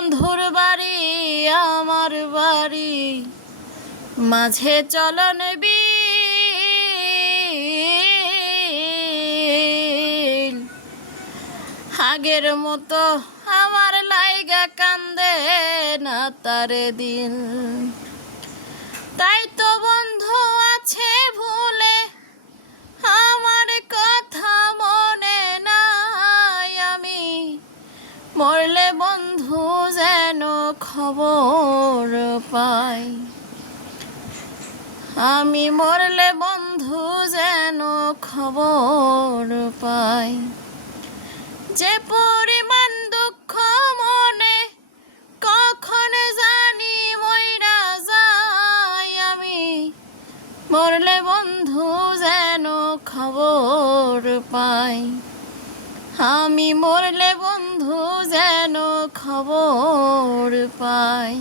বন্ধুর বাড়ি আমার বাড়ি, মাঝে চলন বিল। আগের মতো আমার লাইগা কান্দে না তার দিল। তাই তো বন্ধু আছে ভুলে আমার কথা মনে নাই। আমি মরলে বন্ধু যেন খবর পাই, আমি মরলে বন্ধু যেন খবর পাই। যে পরিমাণ দুঃখ মনে কখন জানি মইরা যায়, আমি মরলে বন্ধু যেন খবর পাই, আমি মরলে বন্ধু যেন খবর পাই।